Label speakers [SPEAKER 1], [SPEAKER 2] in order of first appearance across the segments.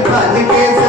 [SPEAKER 1] खाल के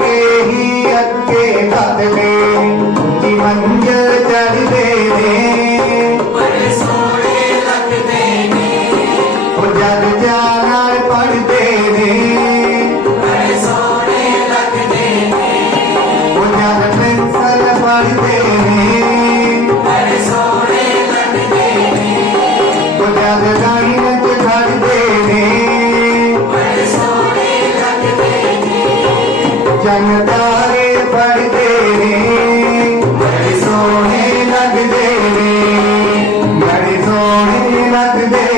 [SPEAKER 1] के ही अक्के ਚਮਕਾਰੇ ਪੜਦੇ ਨੇ। ਬੜੇ ਸੋਹਣੇ ਲੱਗਦੇ ਨੇ। ਬੜੇ ਸੋਹਣੇ ਲੱਗਦੇ